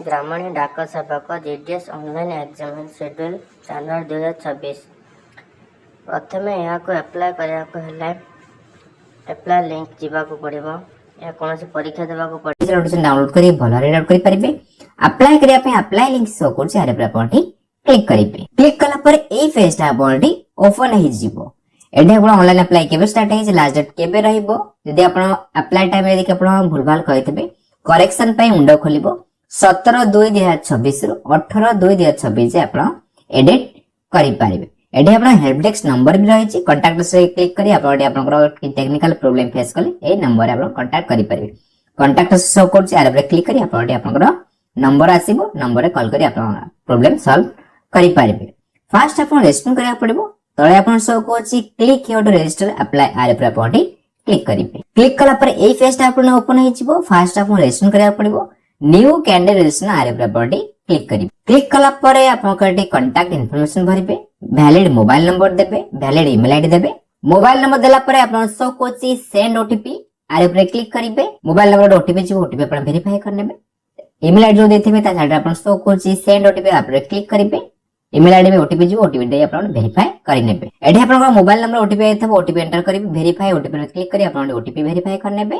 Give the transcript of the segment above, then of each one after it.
ग्रामीण डाक सेवक जीडीएस ऑनलाइन एग्जाम शेड्यूल जनवरी 2026 प्रथम यहाँ एप्लाय करने एप्लाय लिंक जावाक पड़ो या कौन परीक्षा देवाक पड़े डाउनलोड कर भल डाउनलोड कर पारे अप्लाई करने अप्लाई लिंक शो कर क्लिक करेंगे। क्लिक कला ए पेज आपंटी ओपन हो एडे आप ऑनलाइन अप्लाई केबे स्टार्ट है लास्ट डेट केबे रहइबो यदि आपण अप्लाई टाइम रे देखि आपण भूलभाल कहितबे करेक्शन पई विंडो खोलिबो 17/2/2026 रु 18/2/2026 जे आपण एडिट करि पारिबे। एडे आपण हेल्प डेस्क नंबर भी रही छि कांटेक्ट से क्लिक करी आपण आपनकर टेक्निकल प्रॉब्लम फेस कले ए नंबर आपण कांटेक्ट करि पारिबे। कांटेक्ट शो करछि आरे पर क्लिक करी आपण आपनकर नंबर आसीबो नंबर रे कॉल करी आपण प्रॉब्लम सॉल्व करि पारिबे। फर्स्ट आपण रजिस्टर करिया पड़िबो तळे आपण शो कोछि click here to register apply आरे पर आपण क्लिक करिबे। क्लिक कला पर एई पेज आपण ओपन होई जिवो फर्स्ट आपण रजिस्टर करिया पड़िबो न्यू कैंडिडेट रजिस्टर आरे पर आपण क्लिक करिबे। क्लिक कला पर आपण कटे कांटेक्ट इन्फॉर्मेशन भरिबे वैलिड मोबाइल नंबर देबे वैलिड ईमेल आईडी देबे। मोबाइल नंबर देला पर आपण शो कोछि सेंड ओटीपी आरे पर क्लिक करिबे। मोबाइल नंबर ओटीपी जिवो ओटीपी आपण वेरीफाई करनेबे। ईमेल आईडी जो देथिबे ता साइड आपण शो कोछि सेंड ओटीपी आरे पर क्लिक करिबे। ईमेल आईडी में ओटीपी जो ओटीपी दे आपण वेरीफाई करि नेबे। एठी आपण मोबाइल नंबर ओटीपी आइथबो ओटीपी एंटर करिबे वेरीफाई ओटीपी पर क्लिक करी आपण ओटीपी वेरीफाई करनेबे।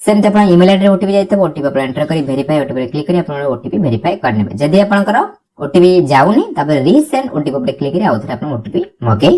सेम आपण ईमेल आईडी ओटीपी जाइथबो ओटीपी आपण एंटर करी वेरीफाई ओटीपी पर क्लिक करी आपण ओटीपी वेरीफाई करनेबे। जदि आपनकर ओटीपी जाउनी तबे रीसेंड ओटीपी पर क्लिक करी आउथरे आपण ओटीपी मगे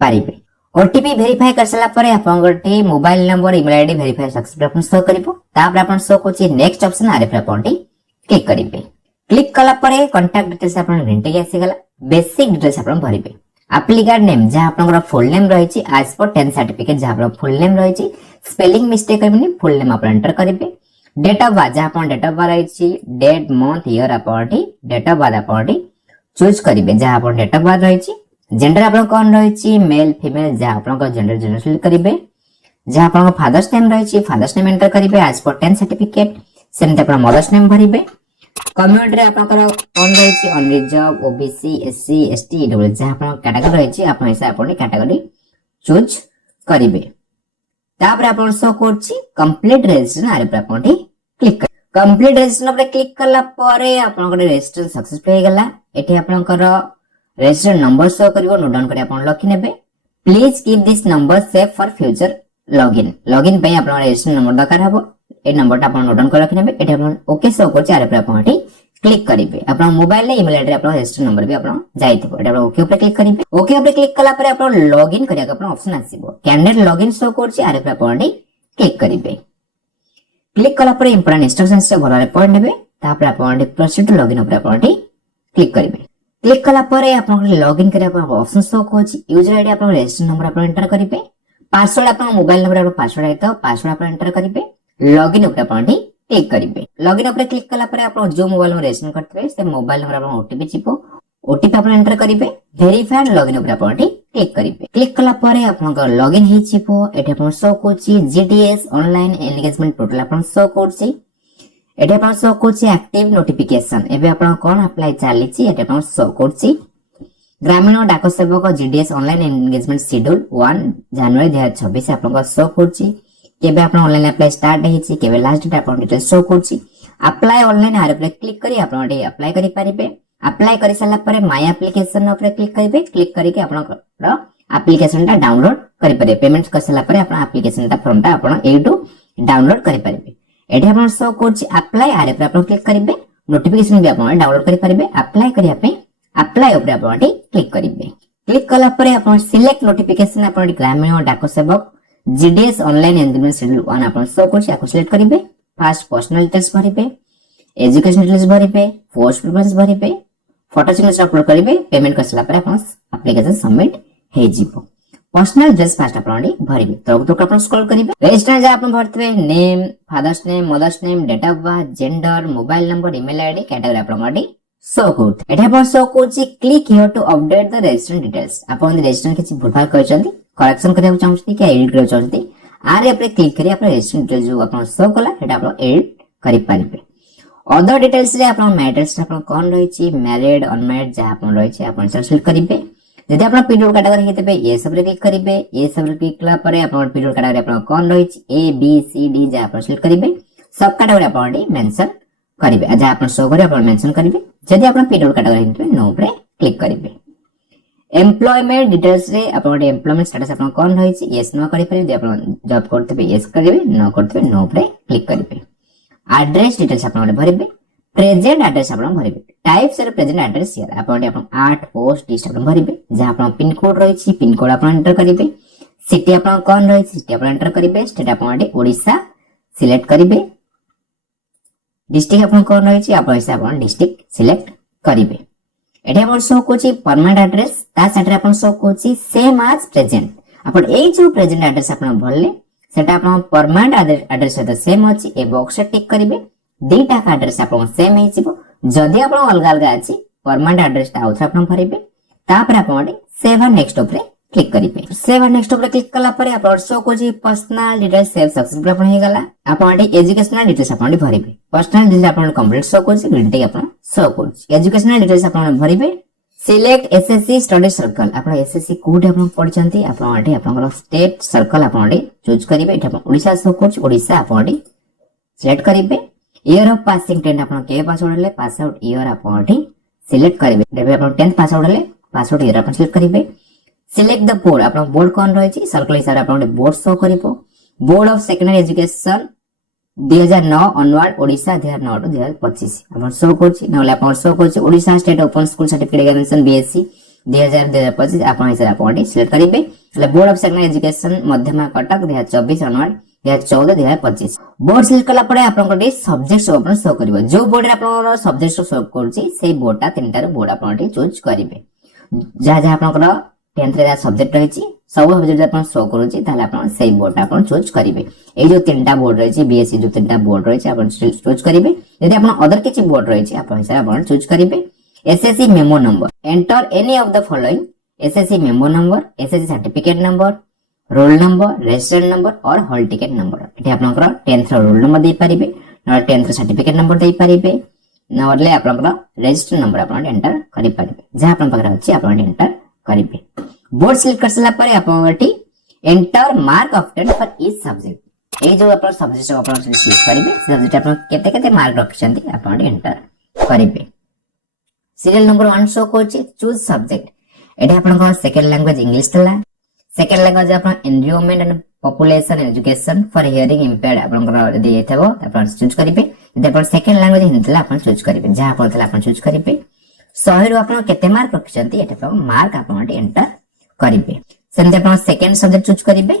पारिबे। ओटीपी वेरीफाई करसला परे आपनकर mobile number email ID verify successful आपण शो करिवो। तापर आपण शो कोछि नेक्स्ट ऑप्शन आरे पर आपण क्लिक करिबे। क्लिक कला परे कांटेक्ट डिटेल्स आपण रेंटे आसी गला बेसिक डिटेल्स आपण भरिबे। एप्लिकेंट नेम जहा आपनकर फुल नेम रहिछि एज पर 10 सर्टिफिकेट जहा आपन फुल नेम रहिछि स्पेलिंग मिस्टेक करबनी फुल नेम आपण एंटर करिबे। डेट ऑफ बर्थ जहा आपन डेट ऑफ बर्थ रहिछि डेट मंथ ईयर आपण डेट ऑफ बर्थ आपण चूज करिबे जहा आपन डेट ऑफ बर्थ रहिछि। जेंडर आपण कोन रहिछि मेल फीमेल जहा आपनकर जेंडर सिलेक्ट करिबे। जहा आपन फादर्स नेम रहिछि फादर्स नेम एंटर करिबे एज पर 10 सर्टिफिकेट सेमते आपण मदर्स नेम भरिबे। कम्युनिटी रे आपनकर कोन रहिछि unreserve OBC SC ST EW जहा आपन कैटेगरी रहिछि आपन हिसाब आपण कैटेगरी चूज करिवे। तापर आपन शो करछि कंप्लीट रजिस्ट्रेशन आरे पर आपण क्लिक कर कंप्लीट रजिस्ट्रेशन पर क्लिक करला परे आपनकर रजिस्ट्रेशन सक्सेसफुल हो गेला। एठी आपनकर रजिस्ट्रेशन नंबर शो करिवो नोट डाउन करी आपण लिखि नेबे। Please keep this number save for future login पई आपण रजिस्ट्रेशन नंबर दरकार हबो ए नंबर आपण नोट डाउन कर रखि नेबे। एठी आपण ओके शो करछि आरे पर आपण क्लिक करिवे। आपण मोबाइल ले ईमेल आईडी आपण रजिस्टर नंबर भी आपण जाइथिबो एटा आपण ओके ऊपर क्लिक करिवे। ओके ऊपर क्लिक कला पर आपण लॉगिन करिया के आपण ऑप्शन आसीबो कैंडिडेट लॉगिन शो करछि आरे पर आपण क्लिक करिवे। क्लिक कला पर इंपोर्टेंट इंस्ट्रक्शंस से भलरे पढ नेबे तापर आपण प्रोसीड टू लॉगिन ऊपर आपण क्लिक करिवे। क्लिक कला पर आपण लॉगिन करिया पर ऑप्शन शो करछि यूजर आईडी आपण रजिस्टर नंबर आपण एंटर करिवे। पासवर्ड आपण मोबाइल नंबर आपण पासवर्ड आइतो पासवर्ड आपण एंटर करिवे। लॉगिन ऊपर आपण क्लिक करिवे। लॉगिन ऊपर क्लिक कला पर आपण जो मोबाइल में रजिस्टर करथबे से मोबाइल नंबर आपण ओटीपी चिपो ओटीपी आपण एंटर करिवे। वेरीफाइड लॉगिन ऊपर आपण क्लिक करिवे। क्लिक कला पर आपण लॉगिन हे चिपो एठी आपण शो करछि जीडीएस ऑनलाइन एंगेजमेंट पोर्टल आपण शो करछि। एठी आपण शो करछि एक्टिव नोटिफिकेशन एबे आपण कोन अप्लाई चालिछि एठी आपण शो करछि ग्रामीण डाक सेवक जीडीएस ऑनलाइन एंगेजमेंट शेड्यूल 1 जनवरी 2026 आपण शो करछि। केबे आपण ऑनलाइन अप्लाई स्टार्ट हेछि केबे लास्ट डेट आपण डिटेल शो करछि। अप्लाई ऑनलाइन आरे पर क्लिक करी आपण अप्लाई करि पारिबे। अप्लाई करि सला परे माय एप्लीकेशन ऊपर क्लिक करिवे। क्लिक करी के आपण एप्लीकेशन ता डाउनलोड करि पारे। पेमेंट करसला परे आपण एप्लीकेशन ता फॉर्म ता आपण एटू डाउनलोड करि पारिबे। एठी आपण शो करछि अप्लाई आरे पर आपण क्लिक करिवे। नोटिफिकेशन भी आपण डाउनलोड करि पारिबे। अप्लाई करिया पे अप्लाई ऊपर आपण क्लिक करिवे। क्लिक कला परे आपण सिलेक्ट नोटिफिकेशन आपण ग्रामीण डाक सेवक जीडीएस ऑनलाइन एंगेजमेंट शेड्यूल 1 आपण शो करछि आको सिलेक्ट करिवे। फर्स्ट पर्सनल डिटेल्स भरिवे एजुकेशन डिटेल्स भरिवे पोस्ट प्रेफरेंस भरिवे फोटो सिग्नेचर अपलोड करिवे। पेमेंट करसला पर आपण एप्लीकेशन सबमिट हे जिवो। पर्सनल डिटेल्स फर्स्ट आपण भरिवे तो आपण स्क्रॉल करिवे। रजिस्टर जा आपण भरतबे name father's name mother's name date of birth gender mobile number email ID category आपण शो करत। एटा आपण शो करछि click here to update the registration details. आपण रजिस्ट्रेशन किछि भूलभाल करछन्ती करेक्शन करिया चाहछन्ती कि एडिट करिया चाहछन्ती आरे ऊपर क्लिक करी आपण रजिस्ट्रेशन डिटेल्स जो आपण शो कला एटा आपण एडिट करि पारिबे। अदर डिटेल्स रे आपण मैटर्स आपण कोन रहिछि मैरिड अनमैरिड जा आपण रहिछि आपण सिलेक्ट करिवे। यदि आपण पीडब्ल्यू कैटेगरी हेतबे ए सब रे क्लिक करिवे। ए सब रे क्लिक कला परे आपण पीडब्ल्यू कैटेगरी आपण कोन रहिछि ए बी सी डी जा आपण सिलेक्ट करिवे। सब कैटेगरी आपण मेंशन करेंगे जहाँ आप शो करेंगे आप मेंशन करेंगे जदि आप पीडब्ल्यू कैटेगरी हिंतबे नो ऊपर क्लिक करेंगे एम्प्लॉयमेंट डिटेल्स रे आपण एम्प्लॉयमेंट स्टेटस आपण कोन रहै छी यस नो करि परिबे आपण जॉब करतबे यस करिवे नो करतबे नो ऊपर क्लिक करिवे एड्रेस डिटेल्स आपण भरिबे प्रेजेंट एड्रेस आपण भरिबे टाइप्स रे प्रेजेंट एड्रेस हियर आपण आर्ट पोस्ट लिस्ट आपण भरिबे जहाँ आपण पिन कोड रहै छी पिन कोड आपण एंटर करिवे सिटी आपण कोन रहै छी सिटी आपण एंटर करिवे स्टेट आपण ओडिसा सिलेक्ट करिवे डिस्ट्रिक्ट आपण कोन रहै छी आपण डिस्ट्रिक्ट सिलेक्ट करिवे एठी आपण शो कोची परमानेंट एड्रेस ता साइड रे आपण शो कोची सेम एज प्रेजेंट आपण एई जो प्रेजेंट एड्रेस आपण भरले सेटा आपण परमानेंट एड्रेस सहित सेम अछि ए बॉक्स रे टिक करिवे दुईटा एड्रेस आपण सेम हे छिबो जदि आपण अलग अलग अछि परमानेंट एड्रेस ता आउथरा आपण भरिबे तापर आपण सेव एंड नेक्स्ट ऊपर क्लिक करिवे सेव एंड नेक्स्ट ऊपर क्लिक कला परे आपण show Kochi personal details save successful आपण हे गला आपण एजुकेशनल डिटेल्स आपण भरिबे पर्सनल डिटेल्स आपण कंप्लीट शो कोची ग्रीनटी आपण शो कोची एजुकेशनल डिटेल्स आपण भरिबे सिलेक्ट एसएससी स्टडी सर्कल आपण एसएससी कोड आपण पढचंती आपण एठी आपण स्टेट सर्कल आपण चूज करिवे एठी आपण ओडिसा शो कोची ओडिसा आपण सिलेक्ट करिवे ईयर ऑफ पासिंग 10 आपण के पास होडले पास आउट ईयर आपण एठी सिलेक्ट करिवे देबे आपण 10th पास आउट होले पास आउट ईयर आपण सिलेक्ट करिवे सिलेक्ट द बोर्ड आपण बोर्ड कोन रहै छी सर्कल हिसाब आपण बोर्ड शो करिवो board of secondary education 2009 onward Odisha 2009 to 2025 आपण शो करछि नले आपण शो करछि Odisha state open school certificate examination BSC 2025 आपण हिसाब आपण सिलेक्ट करिवे ले बोर्ड ऑफ सेकेंडरी एजुकेशन मध्यमा कटक 2024 ऑनवर्ड 2014 2025 बोर्ड सिलेक्ट कला परे आपण को सब्जेक्ट शो आपण शो करिवो जो बोर्ड रे आपण सब्जेक्ट शो करछि सेही बोर्डटा तीनटा बोर्ड आपण चूज करिवे जहाँ जहाँ आपण 10th रे सब्जेक्ट रही सब सब्जेक्ट आपण शो करूची ताले आपण सेही बोर्ड आपण चूज करिवे ए जो तीनटा बोर्ड रही बीएससी जो तीनटा बोर्ड रही आपण चूज करिवे यदि आपण अदर किछि बोर्ड रही आपण हिसाब आपण चूज करिवे SSC memo number enter any of the following SSC memo number SSC certificate number roll number registration number और हॉल टिकट नंबर एठी आपनकर 10th रोल नंबर दे परिबे न 10th सर्टिफिकेट नंबर दे परिबे नले आपनकर रेजिस्ट्रेशन नंबर आपण एंटर करि परिबे जहाँ आपण पकरा अछि आपण एंटर करिबे बोर्ड सिलेक्ट कर सला परे आपण एठी enter mark obtain for each subject ए जो आपण सब्जेक्ट आपण सिलेक्ट करिबे सब्जेक्ट आपण केते केते मार्क रखछंती आपण एंटर करिबे सीरियल नंबर 1 शो कोची चूज सब्जेक्ट एठी आपण सेकंड लैंग्वेज इंग्लिश तला सेकंड लैंग्वेज आपण environment and population education for hearing impaired आपण दे थेबो आपण चूज करिबे यदि आपण सेकंड लैंग्वेज हिंदला आपण चूज करिबे जहाँ आपण तला आपण चूज करिबे 100 रु आपण केते मार्क रखछंती एठी आपण मार्क आपण एंटर करिबे सेमते आपण सेकंड सब्जेक्ट चूज करिबे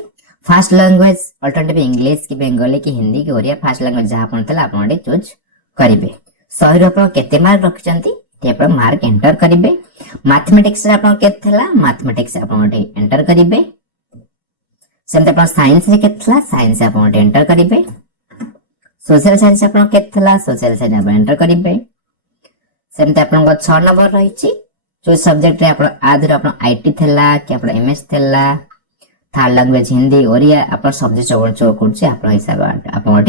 फर्स्ट लैंग्वेज अल्टरनेटिव इंग्लिश की बंगाली की हिंदी की ओरिया फर्स्ट लैंग्वेज जहाँ आपण तला आपण चूज करिबे 100 रु आपण केते मार्क रखछंती ते आपण मार्क एंटर करिबे मैथमेटिक्स रे आपण केते थला मैथमेटिक्स आपण एंटर करिबे सेमते आपण साइंस रे केते थला साइंस आपण एंटर करिबे सोशल साइंस आपण केते थला सोशल साइंस आपण एंटर करिबे सेमते आपण 6 नंबर रही छी जो सब्जेक्ट रे आपण आधर आपण आईटी थला कि आपण एमएस थला थर्ड लैंग्वेज हिंदी ओरिया आपण सब्जेक्ट चो करछि आपण हिसाब आपण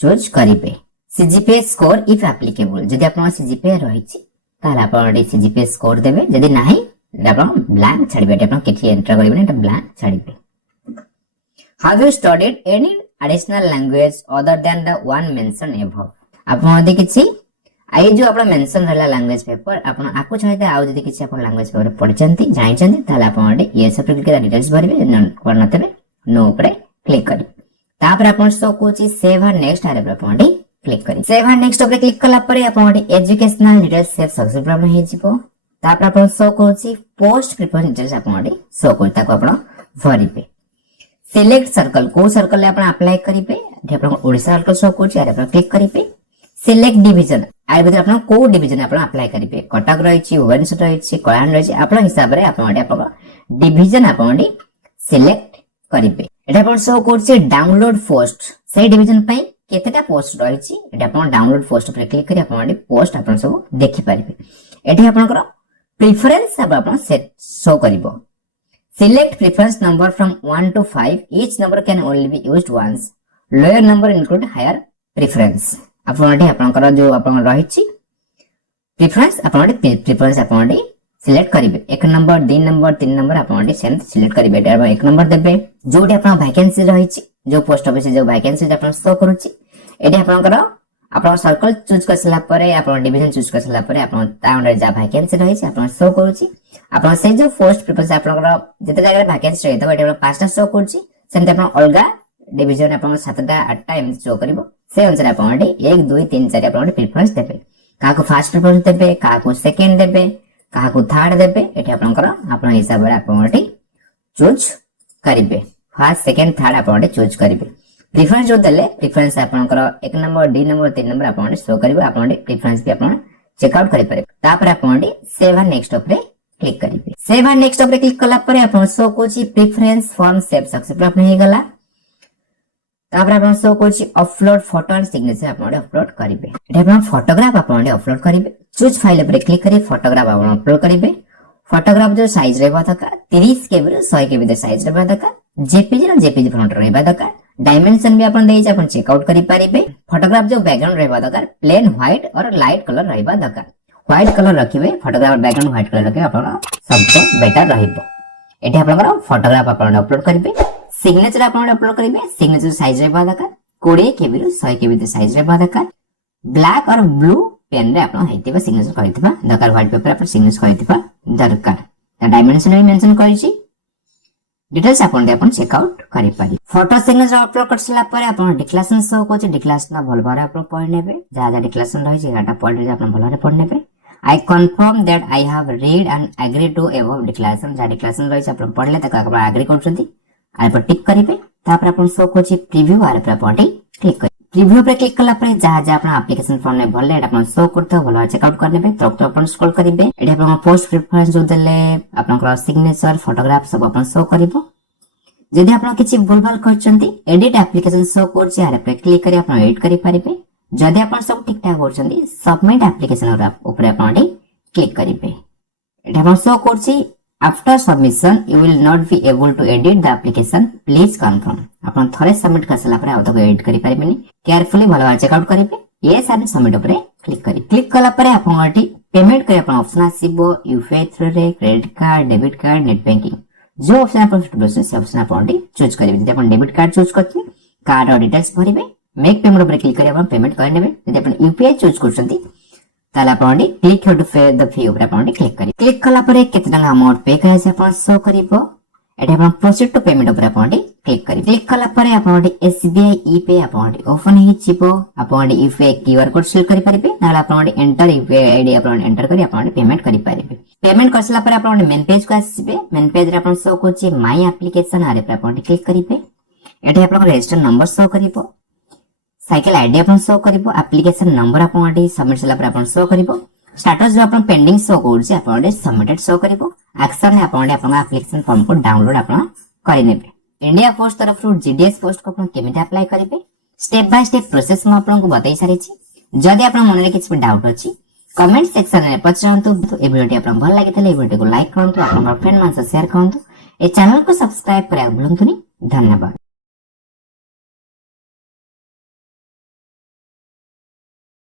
चूज करिबे सीजीपीए स्कोर इफ एप्लीकेबल जदि आपण सीजीपीए रही छी ताला आपण सीजीपीए स्कोर देबे जदि नाही आपण ब्लैंक छाड़िबे आपण केथि एंटर करिबे त ब्लैंक छाड़िबे have you studied any additional language other than the one mention above आपण देखि छी आई जो आपण मेंशन रहला लैंग्वेज पेपर आपण आको छाइते आउ जदि किछि आपण लैंग्वेज पेपर पढचंती जानिचंती ताले आपण यस पर क्लिक डिटेल्स भरबे कोन नतबे नो ऊपर क्लिक करी तापर आपण सो कोची सेव एंड नेक्स्ट आरे पर आपण क्लिक करी सेव एंड नेक्स्ट ऊपर क्लिक कला परे आपण एजुकेशनल डिटेल्स सेव सक्सेसफुल आपण हे जिवो तापर आपण सो कोची पोस्ट प्रिफरेंस डिटेल्स आपण सो कोई ताको आपण भरिबे सिलेक्ट सर्कल को सर्कल आपण अप्लाई करिबे आपण ओडिसा सर्कल सो कोची आरे पर क्लिक करिबे सिलेक्ट डिवीजन आइ भीतर आपण को डिवीजन आपण अप्लाई करिबे कटक रही छी भुवनेश्वर रही छी कल्याण रही छी आपण हिसाब रे आपण डिवीजन आपण सिलेक्ट करिबे एटा आपण सो करछि डाउनलोड पोस्ट से डिवीजन पई केतेटा पोस्ट रही छी एटा आपण डाउनलोड पोस्ट पर क्लिक करी आपण पोस्ट आपण सब देखि पारिबे एठी आपनकर प्रेफरेंस आपण सेट शो करिवो select preference number from 1 to 5 each number can only be used once lower number include higher preference आपण आपनकर जो आपण रही छी प्रेफरेंस आपण प्रेफरेंस आपण सिलेक्ट करिवे 1 नंबर 2 नंबर 3 नंबर आपण सेम सिलेक्ट करिवे 1 नंबर देबे जोटी आपण वैकेंसी रही छी जो पोस्ट ऑफिस जो वैकेंसी आपण शो करूची एडी आपनकर ଆପଣ सर्कल चूज कर सला परे आपण डिवीजन चूज कर सला परे आपण ता अंडर जा वैकेंसी रही छै आपण शो करूची आपण से जो पोस्ट प्रिफरेंस आपण जते जगह वैकेंसी रही तो एटा पांचटा शो करूची सेंते आपण अलगा डिवीजन आपण 7टा 8टा एम शो करबो से अनुसार आपण 1 2 3 4 आपण प्रिफरेंस देबे काको फर्स्ट प्रिफरेंस देबे काको सेकंड देबे काको थर्ड देबे एटा आपण हिसाब रे आपण चूज करिवे फर्स्ट सेकंड थर्ड आपण चूज करिवे प्रिफरेंस जो देले प्रिफरेंस आपनकर 1 नंबर 2 नंबर 3 नंबर आपण शो करबो आपण प्रिफरेंस भी आपण चेक आउट करि पारे तापर आपण सेव एंड नेक्स्ट ऊपर क्लिक करिवे सेव एंड नेक्स्ट ऊपर क्लिक कला परे आपण show Kochi preference form save successful आपण हे गला तापर आपण show Kochi upload photo and signature आपण अपलोड करिवे एटा आपण फोटोग्राफ आपण अपलोड करिवे चूज फाइल ऊपर क्लिक करी फोटोग्राफ आपण अपलोड करिवे फोटोग्राफ जो साइज रहबा दरकार 30 केबी रो 100 केबी दे साइज रहबा दरकार जेपीजी रो जेपीजी फॉन्ट रहबा दरकार डायमेंशन भी अपन देई अपन चेक आउट करि पारिबे फोटोग्राफ जो बैकग्राउंड रहबा दरकार प्लेन व्हाइट और लाइट कलर रहबा दरकार व्हाइट कलर रखिबे फोटोग्राफ बैकग्राउंड व्हाइट कलर रखे अपन सबसे बेटर रहिबो एठी अपन फोटोग्राफ अपन अपलोड करिबे सिग्नेचर अपन अपलोड करिबे सिग्नेचर साइज रहबा दरकार 20 केबी रो 100 केबी दे साइज रहबा दरकार ब्लैक और ब्लू पेन रे अपन हेतिबा सिग्नेचर करितबा दरकार व्हाइट पेपर अपन सिग्नेचर करितबा दरकार ता डायमेंशन भी मेंशन करिछि डिटेल्स अपन चेक आउट करि पारि फोटो सिग्नेचर अपलोड करसला परे अपन डिक्लेरेशन शो कोछि डिक्लेरेशन भल भारे अपन पढ नेबे जा जा डिक्लेरेशन रहि छै गाटा पढ जे अपन भल भारे पढ नेबे I confirm that I have read and agree to above declaration जा डिक्लेरेशन रहि छै अपन पढले तक अपन एग्री करछंती आइ पर टिक करिवे तापर अपन शो कोछि प्रीव्यू आरे पर अपन क्लिक कर प्रीव्यू पर क्लिक कला परे जा जा अपन एप्लीकेशन फॉर्म में भले अपन शो करते भल चेक आउट कर नेबे तो अपन स्क्रॉल करिवे एठी अपन पोस्ट प्रिफरेंस जो देले अपन सिग्नेचर फोटोग्राफ सब अपन शो करिवो जदि आपण किछि भूलभाल करछंती एडिट एप्लीकेशन शो करछि आरे पे क्लिक करी आपण एडिट करि पारिबे जदि आपण सब ठीक ठाक करछंती सबमिट एप्लीकेशन ऊपर आपण क्लिक करिवे एटा आपण शो करछि after submission you will not be able to edit the application please confirm आपण थरे सबमिट करसला परे आ तो एडिट करि पारिबेनी केयरफुली भलो चेक आउट करिवे यस आरे सबमिट ऊपर क्लिक कला परे आपण पेमेंट करी आपण ऑप्शन आसीबो यूपीआई थ्रू रे credit card debit card net banking जो ऑप्शन अपन प्रोसेस से ऑप्शन अपन चूज करिवे जदि अपन डेबिट कार्ड चूज करथि कार्ड और डिटेल्स भरिवे मेक पेमेंट ऊपर क्लिक करी अपन पेमेंट कर नेबे जदि अपन यूपीआई चूज करछंती ताला अपन क्लिक हियर टू पे द फी ऊपर अपन क्लिक कला परे केते टका अमाउंट पे करे से अपन show करिवो Etah upon proceed to payment ऊपर अपन क्लिक कला परे अपन एसबीआई ई पे अपन ओपन हि छिपो अपन यूपीआई क्यूआर कोड सेल करि परिबे नाला अपन एंटर यूपीआई आईडी अपन एंटर करी अपन पेमेंट करि परिबे पेमेंट करसला परे अपन मेन पेज को आसीबे मेन पेज रे अपन शो कोछि माय एप्लीकेशन आरे पे अपन क्लिक करिबे एटा अपन रजिस्टर नंबर शो करिवो साइकिल आईडी अपन शो करिवो एप्लीकेशन नंबर अपन सबमिट सला परे अपन शो करिवो स्टेटस जो अपन पेंडिंग शो करछि अपन सबमिटेड शो करिवो एक्शन अपन एप्लीकेशन फॉर्म को डाउनलोड अपन करि नेबे इंडिया पोस्ट तरफ जीडीएस पोस्ट को अपन केमिति अप्लाई करिवे स्टेप बाय स्टेप प्रोसेस म आपन को बताई सारी छी जदि आपन मन रे किछ डाउट अछि कमेंट सेक्शन रे पछरांतु ए वीडियो आपन भल लागितले ए वीडियो को लाइक करंतु आपन फ्रेंड मान से शेयर करंतु ए चैनल को सब्सक्राइब करे भूलंतुनी धन्यवाद।